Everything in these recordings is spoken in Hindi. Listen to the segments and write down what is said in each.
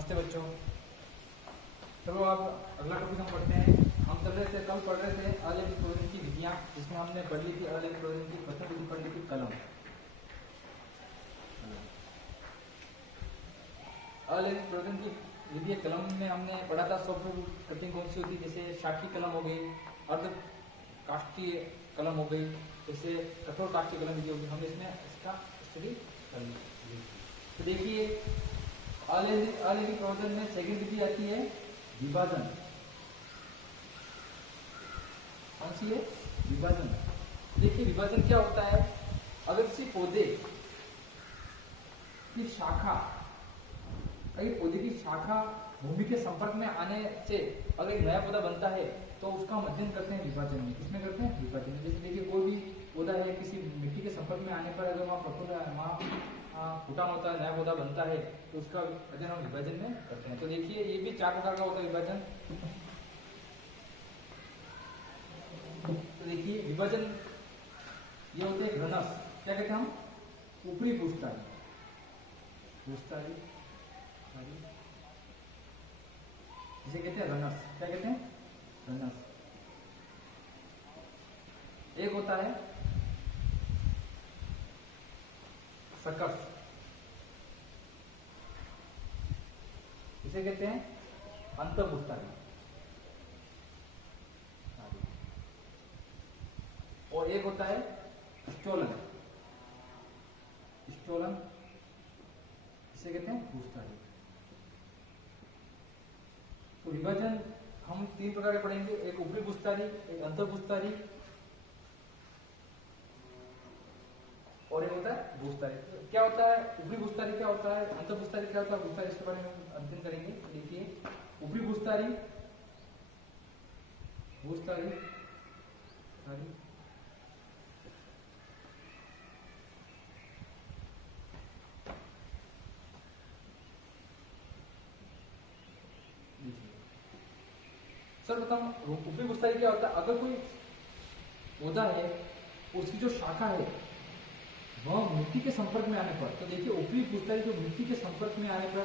नमस्ते बच्चों। चलो आप अगला टॉपिक हम पढ़ते हैं। हम चल रहे थे, कल पढ़ रहे थे अलेक्ट्रोजन की विधियां, जिसमें हमने पढ़ ली थी अलेक्ट्रोजन की प्रथम विधि पढ़ ली थी कलम। अलेक्ट्रोजन की विधि कलम में हमने पढ़ा था सॉफ्ट कटिंग कौन सी होती है, जैसे शाखी कलम हो गई, अर्ध काष्ठीय कलम हो गई, जैसे कठोर काष्ठीय कलम विधि होगी। हमने इसमें इसका स्टडी कर ली। तो देखिए अलेक्ट्रोजन में सेकंड विधि आती है विभाजन। कौन सी है? विभाजन। देखिए विभाजन क्या होता है, अगर किसी पौधे की शाखा, कई पौधे की शाखा भूमि के संपर्क में आने से अगर एक नया पौधा बनता है तो उसका हम अध्ययन करते हैं विभाजन में। किसमें करते हैं? विभाजन में। जैसे देखिए कोई भी पौधा है, किसी मिट्टी के संपर्क में आने पर अगर वहाँ फुटान होता है, नया पौधा बनता है, तो उसका अध्ययन हम विभाजन में करते हैं। तो देखिए ये भी 4 प्रकार का होता है विभाजन। तो देखिए विभाजन ये होते हैं घ्राणस, क्या कहते हैं हम? ऊपरी पुष्टारी, जिसे कहते हैं रनस। क्या कहते हैं? रनस। एक होता है सकस, इसे कहते हैं अंतर्पुष्टारी। और एक होता है स्टोलन, इसे कहते हैं पुष्टारी। तो विभाजन हम 3 प्रकार के पढ़ेंगे, एक ऊपरी पुष्टारी, एक अंतर्पुष्टारी और एक होता है भूस्तारी। क्या होता है ऊपरी भूस्तारी, क्या होता है अंतर्भूस्तारी, क्या होता है भूस्तारी, इसके बारे में अध्ययन करेंगे। देखिए ऊपरी भूस्तारी, सर्वप्रथम ऊपरी भूस्तारी क्या होता है, अगर कोई पौधा है उसकी जो शाखा है वह मिट्टी के संपर्क में आने पर, तो देखिए ऊपरी पुष्टारी जो मिट्टी के संपर्क में आने पर,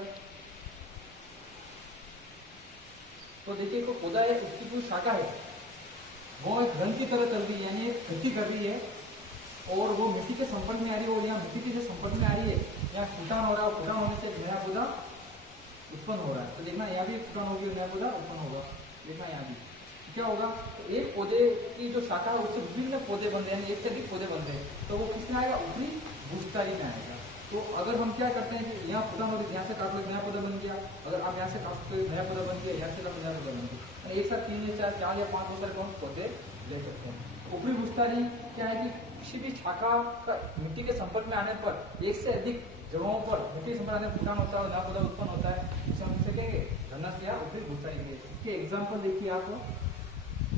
तो देखिए कोई पौधा है उसकी कोई शाखा है वो एक रंग की तरह चल रही है, यानी एक गति कर रही है और वो मिट्टी के संपर्क में आ रही है, और यहाँ मिट्टी के संपर्क में आ रही है, यहाँ फुटान हो रहा है, फुटान होने से नया पौधा उत्पन्न हो रहा है। तो देखना यहाँ भी फुटान होगी, नया पौधा उत्पन्न होगा। देखना यहाँ भी क्या होगा, तो एक पौधे की जो शाखा है उससे विभिन्न पौधे बन रहे हैं, एक से अधिक पौधे बन रहे हैं, तो वो किसमें आएगा? ऊपरी भूस्तारी में आएगा। तो अगर हम क्या करते हैं कि यहाँ पौधा हो, यहाँ से काट लो, नया पौधा बन गया, अगर आप यहाँ से काटते हो नया पौधा बन गया, यहाँ से काटो नया पौधा बन गया, एक साथ 3 या 4 या 5 पौधे ले सकते हैं। ऊपरी भूस्तारी क्या है कि किसी भी शाखा का मिट्टी के संपर्क में आने पर एक से अधिक जगहों पर मिट्टी के संपर्क आने पर फुटान होता है और नया पौधा उत्पन्न होता है, इसे हम इसे कहेंगे घनस या ऊपरी भूस्तारी कहेंगे। इसके एग्जाम्पल देखिए आप,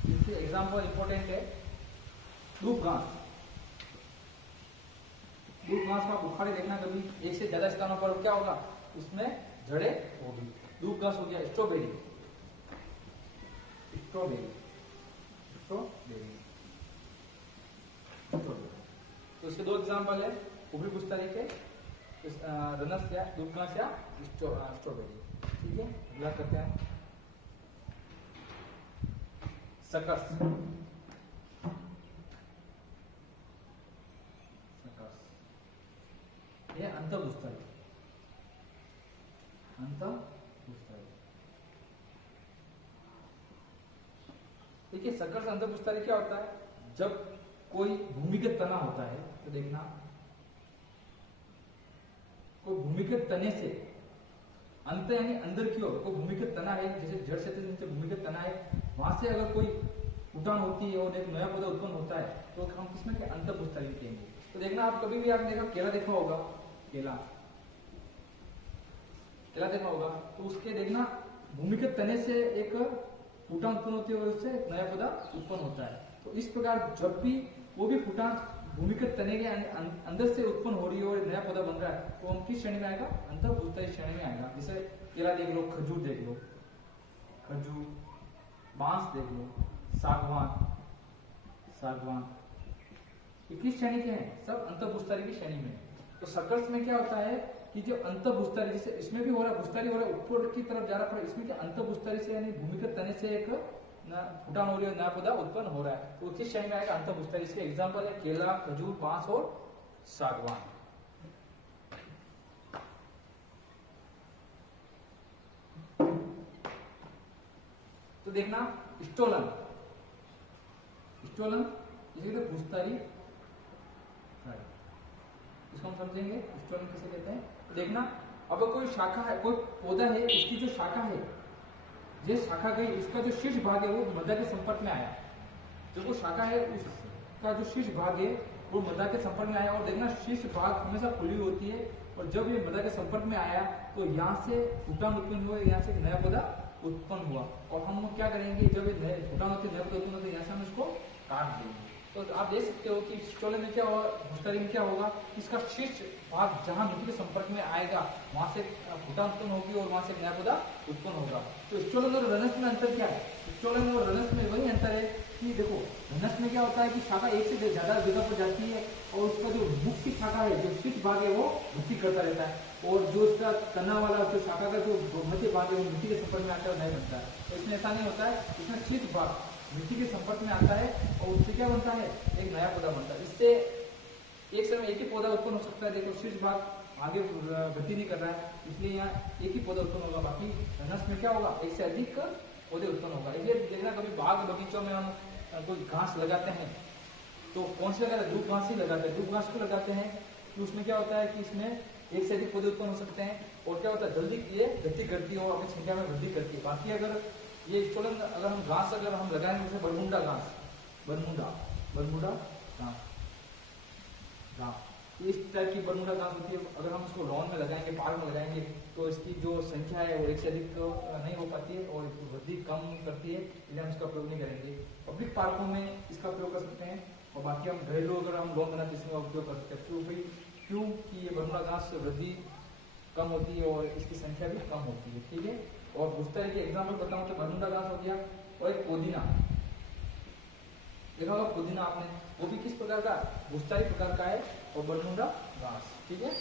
इसके एग्जाम्पल इंपॉर्टेंट है। धूप घास, धूप घास को आप उखाड़े देखना कभी, एक से ज्यादा स्थानों पर क्या होगा, उसमें जड़ें होगी। धूप घास हो गया स्ट्रॉबेरी, तो इसके 2 एग्जाम्पल है ऊपरी पुष्टारी के, रनस या धूप घास या स्ट्रॉबेरी। ठीक है, अगला करते हैं सकस। ये अंतर्भूस्तारी, देखिए सकस अंतर्भूस्तारी क्या होता है, जब कोई भूमिगत तना होता है, तो देखना कोई भूमिगत तने से अंत यानी अंदर की ओर कोई भूमिगत तना है, जैसे जड़ से नीचे भूमिगत तना है, वहां से अगर कोई फुटान होती है और एक नया पौधा उत्पन्न होता है, तो हम किसमें अंतर्भूस्तारी कहेंगे। तो देखना आप कभी भी आपने देखा केला देखा होगा, केला देखा होगा, तो उसके देखना भूमिगत तने से एक फुटान उत्पन्न होती है और उससे नया पौधा उत्पन्न होता है। तो इस प्रकार जब भी वो भी फुटान भूमिगत तने के अंदर से उत्पन्न हो रही है और नया पौधा बन रहा है, तो हम किस श्रेणी में आएगा? अंतर्भूस्तारी श्रेणी में आएगा। जैसे केला देख लो, खजूर देख लो, बांस देख लो, सागवान, ये किस श्रेणी के हैं? सब अंतर्भूस्तारी की श्रेणी में। तो सकस में क्या होता है कि जो अंतःभूस्थाली, जैसे इसमें भी हो रहा है, भूस्थाली हो रहा है, ऊपर की तरफ जा रहा है, इसमें क्या अंतःभूस्थाली से यानी भूमिगत तने से एक फुटान हो रही है, नया पौधा उत्पन्न हो रहा है, तो किस श्रेणी में आएगा? अंतःभूस्थाली। इसके एग्जाम्पल है केला, खजूर, बांस और सागवान। तो देखना स्टोलन, स्टोलन इसे भूस्थाली, इसको हम समझेंगे स्टोलन किसे कहते हैं। तो देखना, अब कोई शाखा है, कोई पौधा है, इसकी जो शाखा है, जो शाखा गई, उसका जो शीर्ष भाग है वो मृदा के संपर्क में आया, जो वो शाखा है उसका जो शीर्ष भाग है वो मृदा के संपर्क में आया, और देखना शीर्ष भाग हमेशा खुली होती है, और जब ये मृदा के संपर्क में आया तो यहाँ से फूटान उत्पन्न हुआ, यहाँ से नया पौधा उत्पन्न हुआ, और हम क्या करेंगे, जब ये नए फूटान होते नया पौधा उत्पन्न होते यहाँ से हम इसको काट देंगे। तो आप देख सकते हो कि स्टोलन में क्या होगा, भूस्थाली में क्या होगा, इसका शीर्ष भाग जहां मिट्टी के संपर्क में आएगा वहां से फूटान उत्पन्न होगी और वहां से नया पौधा उत्पन्न होगा। तो स्टोलन और रनस में अंतर क्या है? स्टोलन और रनस में वही अंतर है कि देखो, रनस में क्या होता है कि शाखा एक से ज्यादा जगह पर जाती है, और उसका जो मुख्य शाखा है, जो शीर्ष भाग है वो वृद्धि करता रहता है, और जो उसका तना वाला जो शाखा का जो मध्य भाग है वो मिट्टी के संपर्क में आता है, नहीं बनता है। तो इसमें ऐसा नहीं होता है, इसमें शीर्ष भाग मिट्टी के संपर्क में आता है और उससे क्या बनता है, एक नया पौधा बनता है। इससे एक समय एक ही पौधा उत्पन्न हो सकता है। देखो शीर्ष भाग आगे वृद्धि नहीं कर रहा है, इसलिए यहाँ एक ही पौधा उत्पन्न होगा, बाकी रनस में क्या होगा, एक से अधिक पौधे उत्पन्न होगा। इसलिए देखना, कभी बाग बगीचों में हम कोई घास लगाते हैं तो कौन सी लगाते हैं, दूब घास ही लगाते हैं। दूब घास को लगाते हैं तो उसमें क्या होता है कि इसमें एक से अधिक पौधे उत्पन्न हो सकते हैं, और क्या होता है, जल्दी ये वृद्धि करती है और अपनी संख्या में वृद्धि करती है। बाकी अगर ये स्टोलन अगर हम घास अगर हम लगाएंगे, जैसे बरमुंडा घास, बरमुंडा घास, इस टाइप की बरमुंडा घास होती है, अगर हम इसको लॉन में लगाएंगे, पार्क में लगाएंगे, तो इसकी जो संख्या है वो एक से अधिक नहीं हो पाती है और वृद्धि कम करती है, इसलिए हम इसका प्रयोग नहीं करेंगे। पब्लिक पार्कों में इसका प्रयोग कर सकते हैं, और बाकी हम घरेलू अगर हम लॉन बनाते हैं इसका उपयोग कर सकते हैं। क्यों भाई, क्योंकि ये बरमुंडा घास से वृद्धि कम होती है और इसकी संख्या भी कम होती है, ठीक है। और भूस्थाली के एग्जाम्पल बताऊं तो बरमुंडा घास हो गया, और एक पुदीना, देखा होगा पुदीना आपने, वो भी किस प्रकार का, भूस्थाली प्रकार का है, और बरमुंडा घास, ठीक है।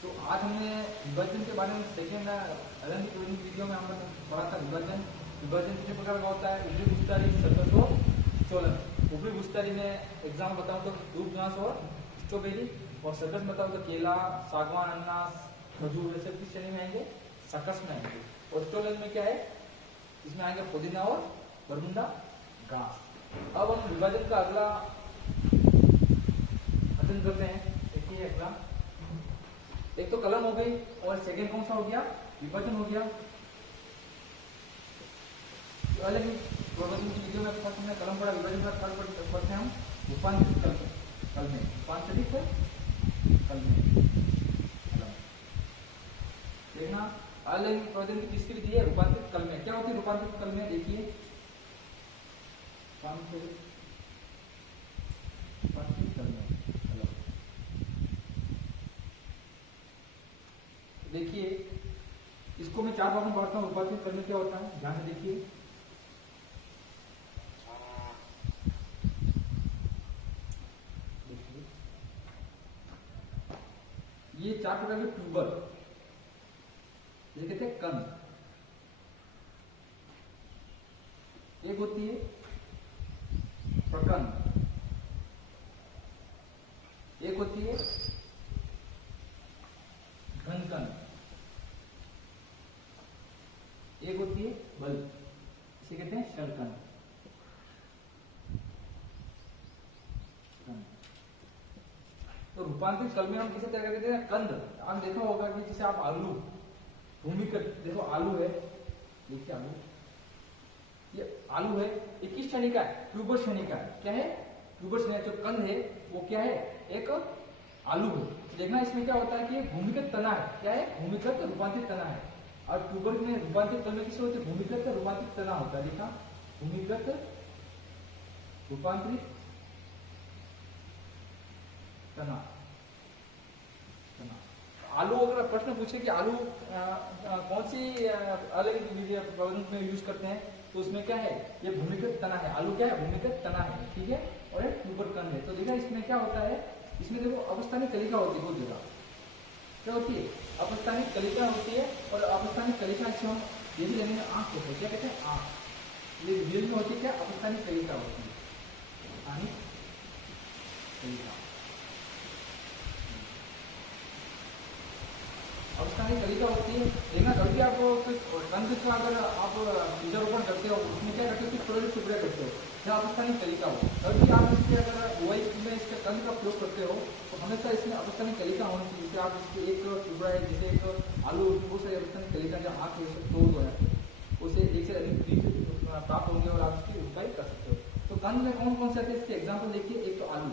तो आज हमने विभाजन के बारे में सेकेंड वीडियो में हमने पढ़ा था विभाजन कितने प्रकार का होता है, ऊपरी भूस्थाली, सकस और स्टोलन। ऊपरी भूस्थाली में एग्जाम बताऊं तो दूब घास और स्ट्रॉबेरी, और सकस बताऊं तो केला, सागवान, अनानास, खजूर, ये सब किस श्रेणी में आएंगे, सकस में आएंगे। और स्टोलन में क्या है, इसमें आएंगे पुदीना और बरमुंडा घास। अब हम विभाजन का अगला अध्ययन करते हैं। देखिए अगला, एक तो कलम हो गई, और सेकेंड कौन सा हो गया, विभाजन हो गया। तो अलग ही विभाजन की वीडियो में फर्स्ट हमने कलम पढ़ा, विभाजन का थर्ड पढ़ते हैं हम रूपांतरित कल में, रूपांतरित कल में देखना। अलग विभाजन की तीसरी विधि है रूपांतरित कल में। क्या होती है रूपांतरित कल में, देखिए रूपांतरित कल में, देखिए इसको मैं चार भागों में बांटता हूँ। रूपांतरित करने क्या होता है, ध्यान से देखिए। ये चार प्रकार के ट्यूबर, ये कहते हैं कंद। एक होती है प्रकंद, एक होती है घनकंद, एक होती है बल, इसे कहते हैं शलकंद। तो रूपांतरित कल में हम किसी तरह कहते हैं कंद। आप देखा होगा कि जैसे आप आलू, भूमिगत, देखो आलू है, देखिए आलू, ये आलू है, ये किस श्रेणी का है, ट्यूबर श्रेणी का है। क्या है, ट्यूबर श्रेणी। जो कंद है वो क्या है, एक आलू है। देखना इसमें क्या होता है कि भूमिगत तना है, क्या है, भूमिगत रूपांतरित तना है। और ट्यूबर में रूपांतरित तन में किसे होते हैं, भूमिगत रूपांतरित तना होता है। देखा, भूमिगत रूपांतरित तना। आलू अगर प्रश्न पूछे कि आलू कौन सी अलग प्रबंध में यूज करते हैं, तो उसमें क्या है, ये भूमिगत तना है। आलू क्या है, भूमिगत तना है, ठीक है, और एक ट्यूबर कंद है। तो देखा इसमें क्या होता है, इसमें देखो अवस्थानिक कलिका होती है, बहुत जगह क्या होती है, अपस्थानिक कलिका होती है। और अपस्थानिक कलिका से हम ये भी लेने में आंख होते हैं, क्या कहते हैं, आंख। ये रियल में होती है क्या, अपस्थानिक कलिका होती है, अपस्थानिक कलिका। अपस्थानिक कलिका होती है। देखना कभी आप कंद का अगर आप बीजारोपण करते हो, उसमें क्या करते हो, कुछ छोटे टुकड़े करते हो, जहाँ अपस्थानिक कलिका हो। कभी आप इसके अगर बुआई में इसके कंद का प्रयोग करते हो, तो हमेशा इसमें अपस्थानिक कलिका होनी चाहिए। जैसे आप इसके एक टुकड़ा है, जैसे एक आलू, बहुत सारी अपस्थानिक कलिका जहाँ आँख है तोड़ दो है, उसे एक से अधिक बीज प्राप्त होंगे और आप इसकी उपाय कर सकते हो। तो कंद में कौन कौन से आते हैं, इसके एग्जाम्पल देखिए। एक तो आलू,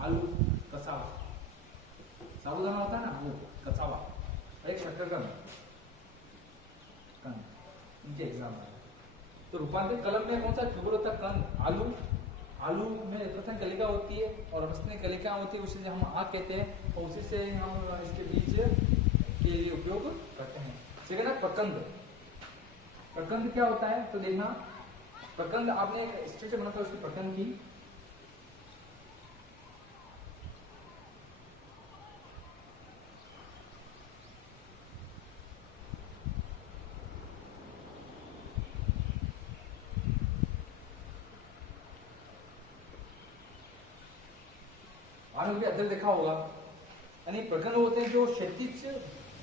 आलू कसावा, साबुदाना होता है ना, वो कसावा, एक शकरकंद, कंद, इनके एग्जाम्पल। तो रूपांतरित कलम में कौन सा ट्यूबर होता है, कंद, आलू। आलू में प्रथम कलिका होती है और अपस्थानिक कलिका होती है, उसे हम आँख कहते हैं, और उसी से हम इसके बीज के लिए उपयोग करते हैं। सेकंड है प्रकंद। प्रकंद क्या होता है, तो देखना प्रकंद आपने स्ट्रक्चर बना था उसकी प्रकंद की। आपने अध्ययन देखा होगा, यानी प्रकंद होते हैं जो क्षैतिज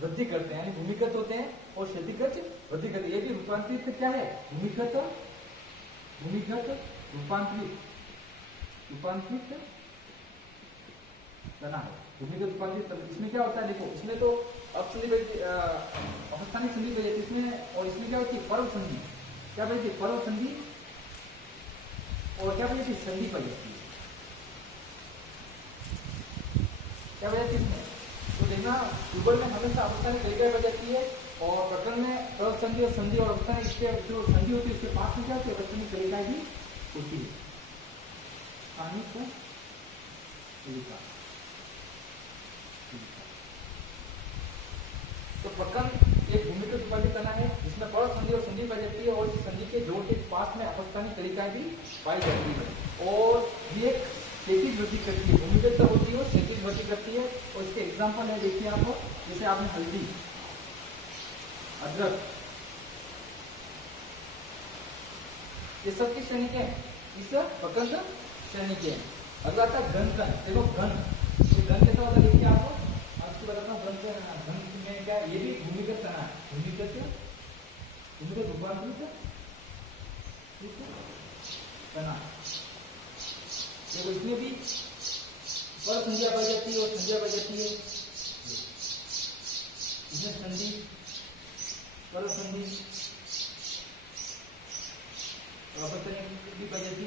वृद्धि करते हैं, यानी भूमिगत होते हैं और क्षैतिगत वृद्धि करते हैं। ये भी रूपांतरित क्या है, भूमिगत, भूमिगत रूपांतरित, रूपांतरित तना है, भूमिगत रूपांतरित। इसमें क्या होता है, देखो इसमें तो अपस्थानिक संधि बन जाती है इसमें, और इसमें क्या होती है, पर्व संधि, क्या बजती है, पर्व संधि, और क्या बजती है, संधि बन जाती है, क्या वजह इसमें। तो देखना ट्यूबर में हमेशा अपस्थानिक कलिका बन जाती है, और प्रकरण में पर्व संधि और संधि और अपस्थानिक, इसके जो संधि होती है उसके पास में क्या होती है, अपस्थानिक कलिका भी होती है, स्थानिक कलिका। तो प्रकरण एक भूमिगत रूपांतरित तना है जिसमें पर्व संधि और संधि पाई जाती है, और इस संधि के जोड़ के पास में अपस्थानिक कलिका भी पाई जाती है, और ये क्षैतिज वृद्धि करती है, भूमिगत होती है और क्षैतिज वृद्धि करती है। और इसके एग्जाम्पल है, देखिए आप, जैसे आपने हल्दी, अदरक, ये सब की श्रेणी के हैं, इस प्रकंद श्रेणी के हैं। अगला आता है घन कण। देखो घन, ये घन कैसा होता है, देखिए आपको बताता हूँ। घन में क्या, ये भी भूमिगत तना है, भूमिगत रूपांतरित तना। देखो इसमें भी पर संध्या बज जाती है और संध्या बज जाती है, इसमें संधि, पर संधि, भी बजती,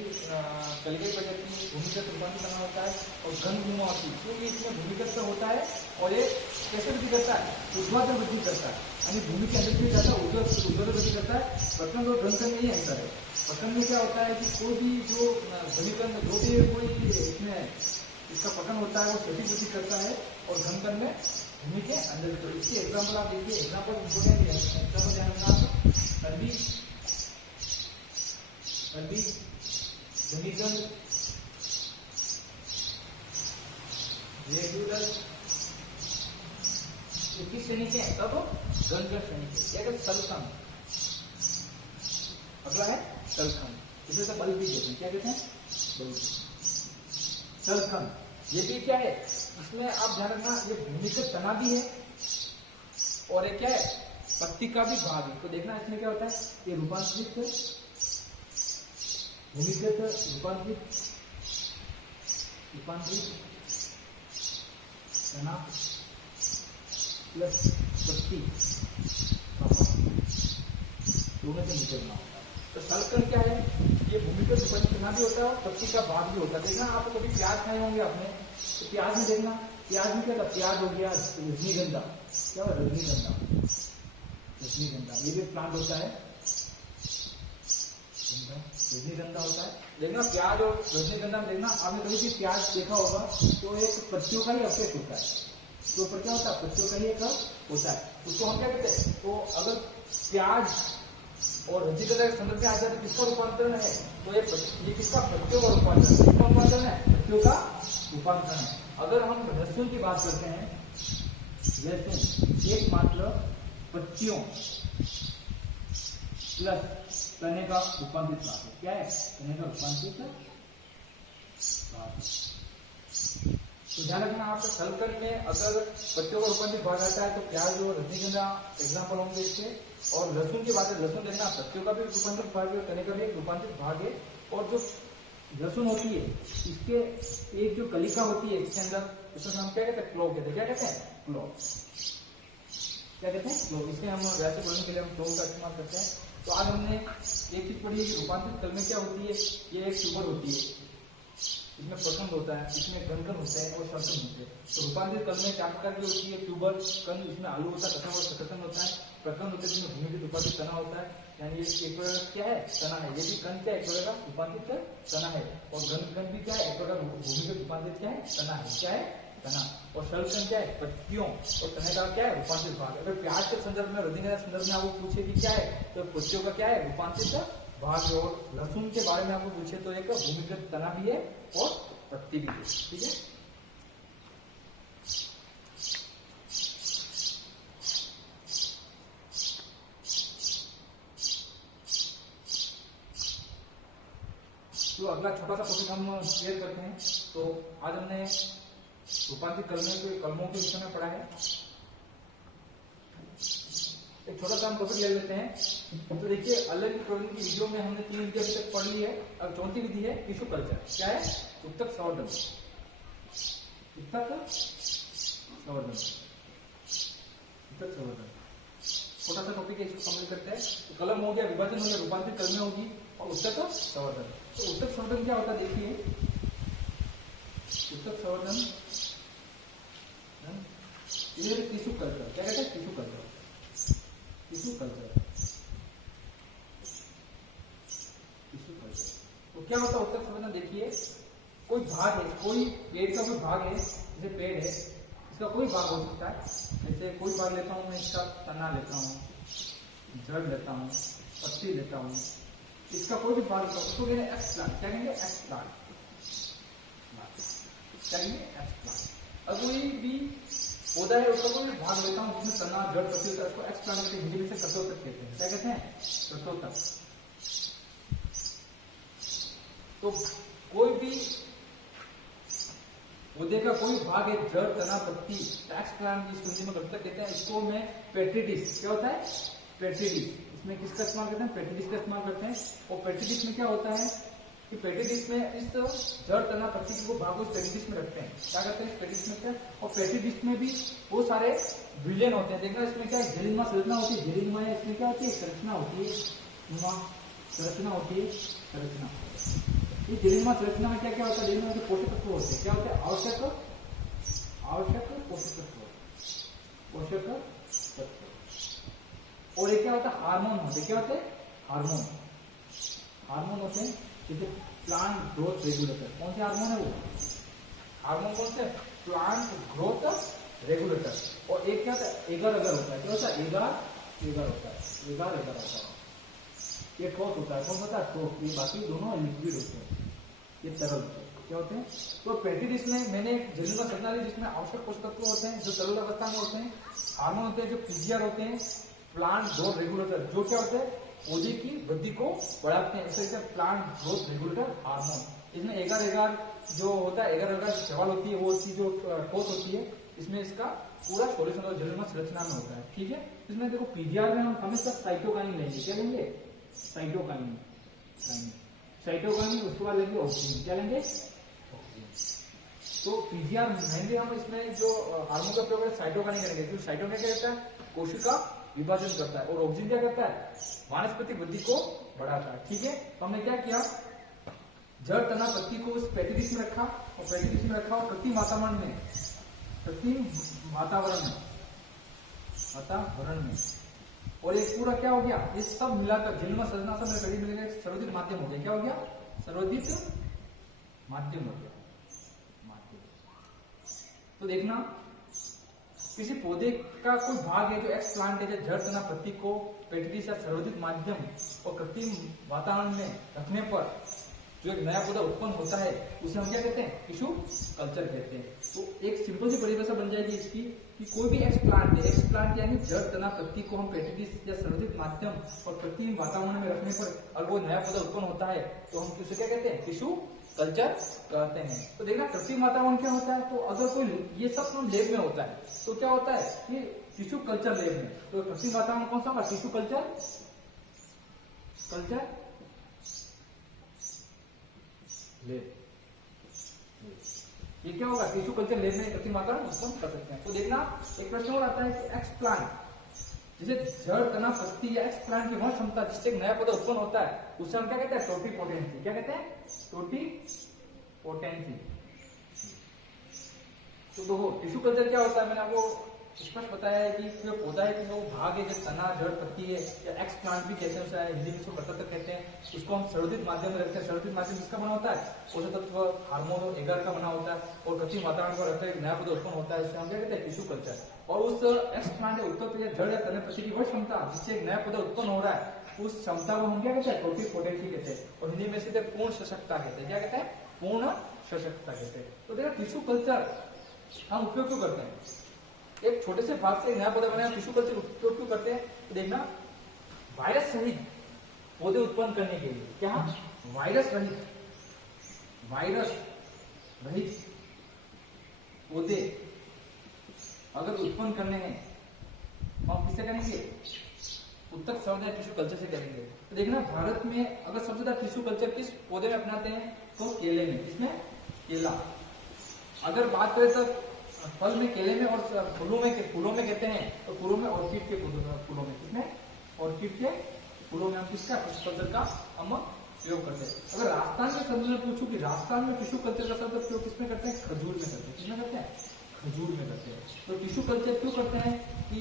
कलिका भी बजती, भूमिगत रूपांतरित करना होता है। और घन घुमावती, क्योंकि इसमें भूमिगत का होता है, और ये कैसे वृद्धि करता है, ऊर्ध्वाधर वृद्धि करता है, यानी भूमि के अंदर भी जाता है, ऊर्ध्वाधर वृद्धि करता है। प्रकंद और घन कण में ही अंतर है। प्रकंद में क्या होता है कि कोई भी जो घनीकंद, जो भी कोई इसमें इसका पतन होता है वो क्षैतिज वृद्धि करता है, और घन कण में भूमि के अंदर। तो इसकी एग्जाम्पल आप देखिए, एग्जाम्पल इम्पोर्टेंट है, एग्जाम्पल ध्यान रखना आप। अरबी, अरबी, घनीकंद, रेगुलर, किस श्रेणी के हैं, तब घन कण श्रेणी के। एक सलखंड, अगला है सलखंड, इसे तो बल भी कहते हैं, क्या कहते हैं, बल। सलखंड ये भी क्या है, इसमें आप ध्यान रखना, ये भूमिगत तना भी है और एक क्या है, पत्ती का भी भाग है। तो देखना इसमें क्या होता है, ये रूपांतरित, भूमिगत रूपांतरित, रूपांतरित तना प्लस पत्ती दोनों से निकलना होता है। तो सलखंड क्या है, ये भूमिगत रूपांतरित तना भी होता है और पत्ती का भाग भी होता है। देखना आप कभी प्याज खाए होंगे आपने, तो प्याज में देखना, प्याज में क्या था, प्याज हो गया, रजनीगंधा, क्या हुआ, रजनीगंधा, रजनीगंधा ये भी प्लांट होता है, रजनीगंधा होता है। देखना प्याज और रजनीगंधा में देखना आपने कभी भी प्याज देखा होगा तो एक पत्तियों का ही अवशेष होता है, तो ऊपर क्या होता है, पत्तियों का ही एक होता है, उसको हम क्या कहते हैं। तो अगर प्याज और रंजीतता के संदर्भ में आ जाए तो किसका रूपांतरण है, तो ये किसका, पत्तियों का रूपांतरण, किसका रूपांतरण है, पत्तियों का रूपांतरण है। अगर हम लहसुन की बात करते हैं, लहसुन एकमात्र पत्तियों प्लस तने का रूपांतरित भाग है। क्या है, तने का रूपांतरित भाग। तो ध्यान रखना, आप शलगम में अगर पत्तियों का रूपांतरित भाग आता है तो प्याज और रजनीगंधा एग्जाम्पल होंगे इसके। और लहसुन की बात है, लहसुन देखना पत्तियों का भी रूपांतरित भाग है, तने का भी एक रूपांतरित भाग है। और जो लहसुन होती है इसके एक जो कलिका होती है इसके अंदर, उसका नाम क्या कहते हैं, क्लोव कहते हैं। क्या कहते हैं, क्लोव। क्या कहते हैं, क्लोव। इसके हम वैसे बोलने के लिए हम क्लोव का इस्तेमाल करते हैं। तो आज हमने एक चीज पढ़ी है कि रूपांतरित कलमें क्या होती है, ये एक ट्यूबर होती है, इसमें प्रकंद होता है, इसमें गणकन होता है और शकन होते हैं। तो रूपांतरित कलमें चार प्रकार की होती है, ट्यूबर, कंद, इसमें आलू होता है, कथन और शकन होता है, प्रकंद होते हैं जिसमें भूमिगत रूपांतरित तना होता है, यानी ये एक प्रकार क्या है, तना है। ये भी कंद क्या है, एक प्रकार का रूपांतरित तना है। और गणकन भी क्या है, एक प्रकार भूमिगत रूपांतरित क्या है, तना है। क्या है, तना। और शलगम क्या है, पत्तियों और तने का क्या है, रूपांतरित भाग। अगर प्याज के संदर्भ में, रजनीगंधा के संदर्भ में आपको पूछे कि क्या है, तो पत्तियों का क्या है, रूपांतरित भाग। और लहसुन के बारे में आपको पूछे तो एक भूमिगत तना भी है और पत्ती भी है। ठीक है, तो अगला छोटा सा टॉपिक हम क्लियर करते हैं। तो आज हमने रूपांतरित कलमों के विषय में पढ़ा है। एक छोटा सा हम टॉपिक ले लेते हैं। तो देखिए, अलग की वीडियो में हमने 3 विधि अभी तक पढ़ ली है। अब चौथी विधि है टिश्यू कल्चर। क्या है, उत्तक संवर्धन। उत्तक संवर्धन, उत्तक संवर्धन छोटा सा टॉपिक है, इसको कंप्लीट करते हैं। तो कलम हो गया, विभाजन हो गया, रूपांतरित कलमें होगी और उत्तक संवर्धन। तो उत्तक संवर्धन क्या होता है, देखिए उत्तक संवर्धन टिश्यू कल्चर। क्या कहते हैं, tissue culture, tissue culture, tissue culture. तो क्या होता है उत्तक संवर्धन, देखिए कोई भाग है, कोई पेड़ का कोई भाग है, जैसे पेड़ है, इसका कोई भाग हो सकता है। जैसे कोई भाग लेता हूं मैं, इसका तना लेता हूं, जड़ लेता हूं, पत्ती लेता हूं, इसका कोई भी भाग लेता हूं, उसको कहेंगे एक्स प्लांट। क्या कहेंगे, एक्स प्लांट। क्या कहेंगे, एक्स प्लांट। अब कोई भी पौधा है, उसका कोई भाग लेता हूं जिसमें तना, जड़, पत्ती होता है, उसको एक्स प्लांट कहते हैं। हिंदी में से कटोतक कहते हैं। क्या कहते हैं, कटोतक। तो कोई भी पौधे का कोई भाग है, जड़, तना, पत्ती, एक्स प्लांट जिस हिंदी में कटोतक कहते हैं, इसको मैं पेट्रिडिस। क्या होता है, पेट्रिडिस। इसमें किसका इस्तेमाल करते हैं, पेट्रिडिस का इस्तेमाल करते हैं। और पेट्रिडिस में क्या होता है कि पेट्रिडिस में इस जड़, तना, पत्ती को भाग को पेट्रिडिस में रखते हैं। क्या करते हैं, पेट्रिडिस में रखते हैं। और पेट्रिडिस में भी बहुत सारे विलयन होते हैं। देखना इसमें क्या है, झिल्लिनुमा संरचना होती है। झिल्लिनुमा है, इसमें क्या होती है, संरचना होती है, संरचना होती है, संरचना। ये झिल्लिनुमा संरचना में क्या क्या होता है, झिल्लिनुमा के पोषक तत्व होते हैं। क्या होते हैं, आवश्यक पोषक तत्व, पोषक तत्व। और एक क्या होता है, हार्मोन होते हैं। क्या होते हैं, हार्मोन, हार्मोन होते हैं, जैसे प्लांट ग्रोथ रेगुलेटर। कौन से हार्मोन है वो, हार्मोन कौन से, प्लांट ग्रोथ रेगुलेटर। और एक क्या होता है, एगर अगर होता है। क्या होता है, एगर एगर होता है, एगर एगर होता है। ये ठोस होता है, कौन होता है, ठोस। ये बाकी दोनों लिक्विड होते हैं, ये तरल होते हैं। क्या होते हैं, तो पेट्रिडिस में मैंने झिल्लिनुमा संरचना ली जिसमें आवश्यक पोषक तत्व होते हैं जो तरल अवस्था में होते हैं। हार्मोन होते हैं जो पीजीआर होते हैं, प्लांट ग्रोथ रेगुलेटर, जो क्या होते हैं, पौधे की वृद्धि को बढ़ाते हैं। इसे प्लांट ग्रोथ रेगुलेटर हार्मोन। इसमें एगर एगर जो होता है, एगर एगर सवाल होती है, वो चीज जो ठोस होती है, इसमें इसका पूरा सॉल्यूशन और झिल्लिनुमा संरचना में होता है। ठीक है, इसमें देखो पीजीआर में हम हमेशा साइटोकाइनिन लेंगे। क्या लेंगे, साइटोकाइनिन, साइटोकाइनिन। उसके बाद लेंगे ऑक्सीजन। क्या लेंगे, ऑक्सीजन। तो पीजीआर मेनली हम इसमें जो हार्मोन का प्रयोग है साइटोकाइनिन करेंगे, क्योंकि साइटोकाइनिन क्या करता है, कोशिका विभाजन करता है। और ऑक्सीजन क्या करता है, वानस्पतिक वृद्धि को बढ़ाता है। ठीक है, तो हमने क्या किया, जड़, तना, पत्ती को उस पेट्रिडिस में रखा, और पेट्रिडिस में रखा और कृत्रिम वातावरण में, कृत्रिम वातावरण में, और एक पूरा क्या हो गया, ये सब मिलाकर झिल्लिनुमा संरचना से मेरे करीब मिलेगा, सर्वोदित माध्यम हो गया। क्या हो गया, सर्वोदित माध्यम हो गया, माध्यम। तो देखना किसी पौधे का कोई भाग है जो एक्स प्लांट है, जो जड़ तना पत्ती को पेटिस या संवर्धित माध्यम और कृत्रिम वातावरण में रखने पर जो एक नया पौधा उत्पन्न होता है उसे हम क्या कहते हैं, टिश्यू कल्चर कहते हैं। तो एक सिंपल सी परिभाषा बन जाएगी इसकी कि कोई भी एक्स प्लांट है, एक्स प्लांट यानी जड़ तना पत्ती को हम पेटिस या संवर्धित माध्यम और कृत्रिम वातावरण में रखने पर अगर वो नया पौधा उत्पन्न होता है तो हम उसे क्या कहते हैं, टिश्यू कल्चर कहते हैं। तो देखना कृत्रिम वातावरण क्या होता है, तो अगर कोई ये सब हम लेब में होता है तो क्या होता है कि टिश्यू कल्चर लेब में, तो कृत्रिम वातावरण कौन सा होगा, टिश्यू कल्चर लेब। ये क्या होगा, टिश्यू कल्चर लेब में कृत्रिम वातावरण उत्पन्न कर सकते हैं। तो देखना एक प्रश्न और आता है कि एक्स प्लांट जिसे जड़ तना पत्ती या एक्स प्लांट की वह क्षमता जिससे एक नया पौधा उत्पन्न होता है उसे हम क्या कहते हैं, टोटीपोटेंसी। क्या कहते हैं, टोटीपोटेंसी। तो देखो टिश्यू कल्चर क्या होता है, मैंने आपको स्पष्ट बताया है कि जो पौधा है कि वो भाग है, जो तना जड़ पत्ती है या एक्स प्लांट भी कहते हैं, उसे हिंदी में इसको पतत्र कहते हैं, उसको हम संवर्धित माध्यम में रखते हैं। संवर्धित माध्यम किसका बना होता है, पोषक तत्व हार्मोन और एगार का बना होता है और कृत्रिम वातावरण पर रहकर एक नया पौधा उत्पन्न होता है, इसे हम क्या कहते हैं, टिश्यू कल्चर। और उस एक्स प्लांट उत्पत्ति या जड़ या तने पत्ती की वह क्षमता जिससे एक नया पौधा उत्पन्न हो रहा है उस क्षमता को हम क्या कहते हैं, टोटीपोटेंसी कहते हैं। और हिंदी में सीधे पूर्ण सशक्तता कहते हैं। क्या कहते हैं, पूर्ण सशक्तता कहते हैं। तो देखा टिश्यू कल्चर हम उपयोग क्यों करते हैं, एक छोटे से भाग से नया पौधा बनाया, टिश्यू कल्चर उपयोग क्यों करते हैं, तो देखना वायरस रहित पौधे उत्पन्न करने के लिए, क्या वायरस रहित पौधे अगर उत्पन्न करने हैं हम किससे करेंगे, उत्तक संवर्धन टिश्यू कल्चर से करेंगे। तो देखना भारत में अगर सबसे ज्यादा टिश्यू कल्चर किस पौधे में अपनाते हैं, तो केले में। किसमें, केला। अगर बात करें तो फल में केले में और फूलों में कहते हैं तो फूलों में ऑर्किड के फूलों में, किसमें, ऑर्किड के फूलों में हम किसका, टिश्यू कल्चर का हम प्रयोग करते हैं। अगर राजस्थान के शब्द में पूछूं कि राजस्थान में टिश्यू कल्चर का शब्द प्रयोग किसमें करते हैं, खजूर में करते हैं। किसमें करते हैं, खजूर में करते हैं। तो टिश्यू कल्चर क्यों करते हैं कि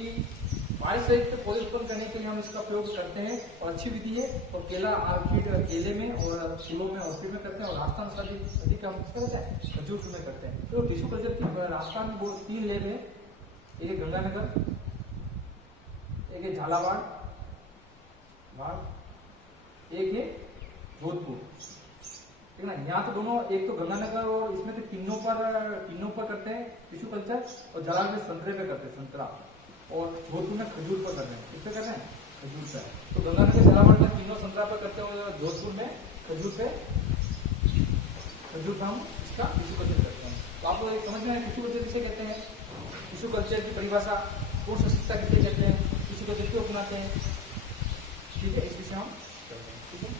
वायरस रहित पौधे उत्पन्न करने के लिए हम इसका प्रयोग करते हैं और अच्छी विधि है। और केला ऑर्किड केले में और फूलों में ऑर्किड में करते हैं और राजस्थान से अधिक हम किसका करते हैं, खजूर में करते हैं। तो टिश्यू कल्चर की राजस्थान में वो 3 लेब है, एक है गंगानगर, एक है झालावाड़, एक है जोधपुर। ठीक ना, यहाँ तो दोनों, एक तो गंगानगर और इसमें तो तीनों पर करते हैं टिश्यू कल्चर, और झालावाड़ में संतरे पे करते हैं, संतरा, और जोधपुर में खजूर पर कर रहे हैं। किस पे कर रहे हैं, खजूर पे। तो गंगानगर झालावाड़ में तीनों संतरा पर करते हैं और जोधपुर में खजूर पे हम इसका टिश्यू कल्चर करते हैं। तो आप लोग समझ में आए टिश्यू कल्चर किसे कहते हैं, टिश्यू कल्चर की परिभाषा, पूर्ण सशक्तता किसे कहते हैं, टिश्यू कल्चर क्यों अपनाते हैं। ठीक है, इस विषय हम करते हैं। ठीक है।